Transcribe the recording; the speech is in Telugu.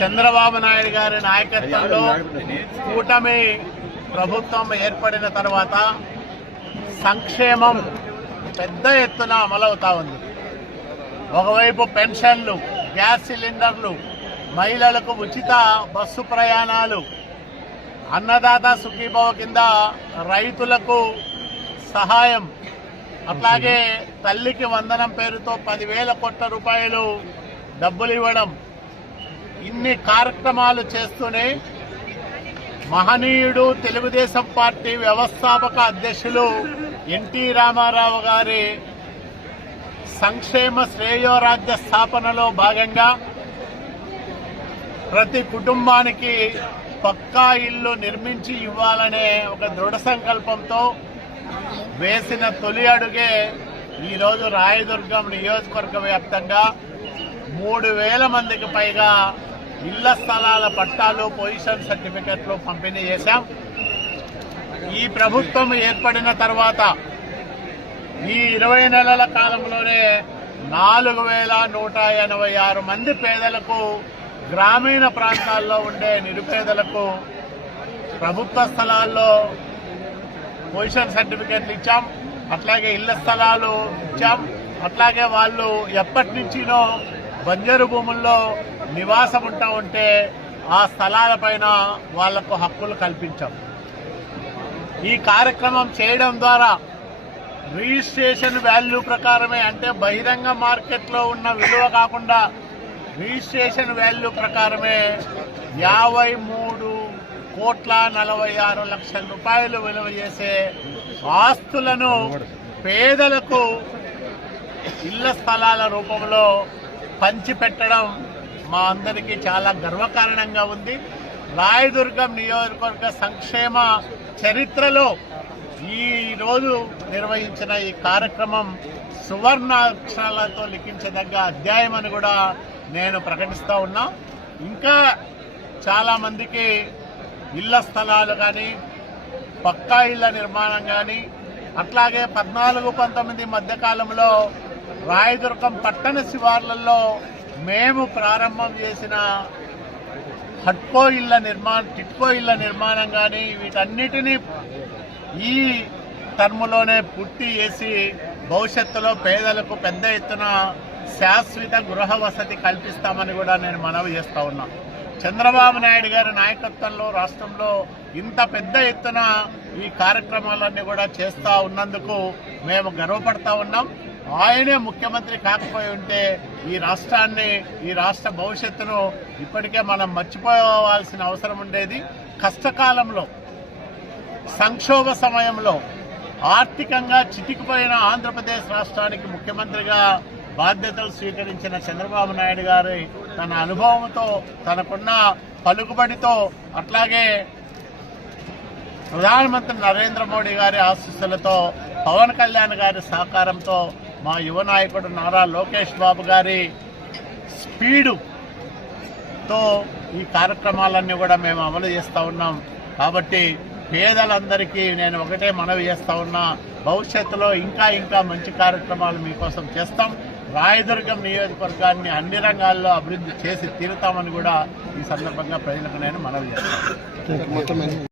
చంద్రబాబు నాయుడు గారి నాయకత్వంలో కూటమి ప్రభుత్వం ఏర్పడిన తర్వాత సంక్షేమం పెద్ద ఎత్తున అమలవుతా ఉంది. ఒకవైపు పెన్షన్లు, గ్యాస్ సిలిండర్లు, మహిళలకు ఉచిత బస్సు ప్రయాణాలు, అన్నదాత సుఖీభవ కింద రైతులకు సహాయం, అట్లాగే తల్లికి వందనం పేరుతో 10,000 కోట్ల రూపాయలు డబ్బులు ఇవ్వడం, ఇన్ని కార్యక్రమాలు చేస్తూనే మహనీయుడు తెలుగుదేశం పార్టీ వ్యవస్థాపక అధ్యక్షులు ఎన్టీ రామారావు గారి సంక్షేమ శ్రేయోరాజ్య స్థాపనలో భాగంగా ప్రతి కుటుంబానికి పక్కా ఇల్లు నిర్మించి ఇవ్వాలనే ఒక దృఢ సంకల్పంతో వేసిన తొలి అడుగే ఈరోజు రాయదుర్గం నియోజకవర్గ వ్యాప్తంగా 3,000 మందికి పైగా ఇళ్ల స్థలాల పట్టాలు, పొజిషన్ సర్టిఫికెట్లు పంపిణీ చేశాం. ఈ ప్రభుత్వం ఏర్పడిన తర్వాత ఈ 20 నెలల కాలంలోనే 4,186 మంది పేదలకు, గ్రామీణ ప్రాంతాల్లో ఉండే నిరుపేదలకు ప్రభుత్వ స్థలాల్లో పొజిషన్ సర్టిఫికెట్లు ఇచ్చాం. అట్లాగే ఇళ్ల స్థలాలు ఇచ్చాం. అట్లాగే వాళ్ళు ఎప్పటి నుంచినో బంజరు భూముల్లో నివాసం ఉంటా ఉంటే ఆ స్థలాలపైన వాళ్లకు హక్కులు కల్పించాం. ఈ కార్యక్రమం చేయడం ద్వారా రిజిస్ట్రేషన్ వాల్యూ ప్రకారమే, అంటే బహిరంగ మార్కెట్లో ఉన్న విలువ కాకుండా రిజిస్ట్రేషన్ వాల్యూ ప్రకారమే 53,46,00,000 రూపాయలు విలువ చేసే ఆస్తులను పేదలకు ఇళ్ల స్థలాల రూపంలో పంచిపెట్టడం మా అందరికీ చాలా గర్వకారణంగా ఉంది. రాయదుర్గం నియోజకవర్గ సంక్షేమ చరిత్రలో ఈ రోజు నిర్వహించిన ఈ కార్యక్రమం సువర్ణాక్షరాలతో లిఖించదగ్గ అధ్యాయం అని కూడా నేను ప్రకటిస్తూ ఉన్నా. ఇంకా చాలా మందికి ఇళ్ల స్థలాలు కానీ, పక్కా ఇళ్ల నిర్మాణం కానీ, అట్లాగే 14-19 మధ్యకాలంలో రాయదుర్గం పట్టణ శివార్లలో మేము ప్రారంభం చేసిన టిట్కో ఇళ్ల నిర్మాణం కానీ, వీటన్నిటినీ ఈ టర్ములోనే పూర్తి చేసి భవిష్యత్తులో పేదలకు పెద్ద ఎత్తున శాశ్వత గృహ వసతి కల్పిస్తామని కూడా నేను మనవి చేస్తా ఉన్నా. చంద్రబాబు నాయుడు గారి నాయకత్వంలో రాష్ట్రంలో ఇంత పెద్ద ఎత్తున ఈ కార్యక్రమాలన్నీ కూడా చేస్తూ ఉన్నందుకు మేము గర్వపడతా ఉన్నాం. ఆయనే ముఖ్యమంత్రి కాకపోయి ఉంటే ఈ రాష్ట్రాన్ని, ఈ రాష్ట్ర భవిష్యత్తును ఇప్పటికే మనం మర్చిపోవాల్సిన అవసరం ఉండేది. కష్టకాలంలో, సంక్షోభ సమయంలో ఆర్థికంగా చితికిపోయిన ఆంధ్రప్రదేశ్ రాష్ట్రానికి ముఖ్యమంత్రిగా బాధ్యతలు స్వీకరించిన చంద్రబాబు నాయుడు గారి తన అనుభవంతో, తనకున్న పలుకుబడితో, అట్లాగే ప్రధానమంత్రి నరేంద్ర మోడీ గారి ఆశీస్సులతో, పవన్ కళ్యాణ్ గారి సహకారంతో, మా యువ నాయకుడు నారా లోకేష్ బాబు గారి స్పీడుతో ఈ కార్యక్రమాలన్నీ కూడా మేము అమలు చేస్తూ ఉన్నాం. కాబట్టి పేదలందరికీ నేను ఒకటే మనవి చేస్తా ఉన్నా, భవిష్యత్తులో ఇంకా ఇంకా మంచి కార్యక్రమాలు మీకోసం చేస్తాం. రాయదుర్గం నియోజకవర్గాన్ని అన్ని రంగాల్లో అభివృద్ధి చేసి తీరుతామని కూడా ఈ సందర్భంగా ప్రజలకు నేను మనవి చేస్తాను.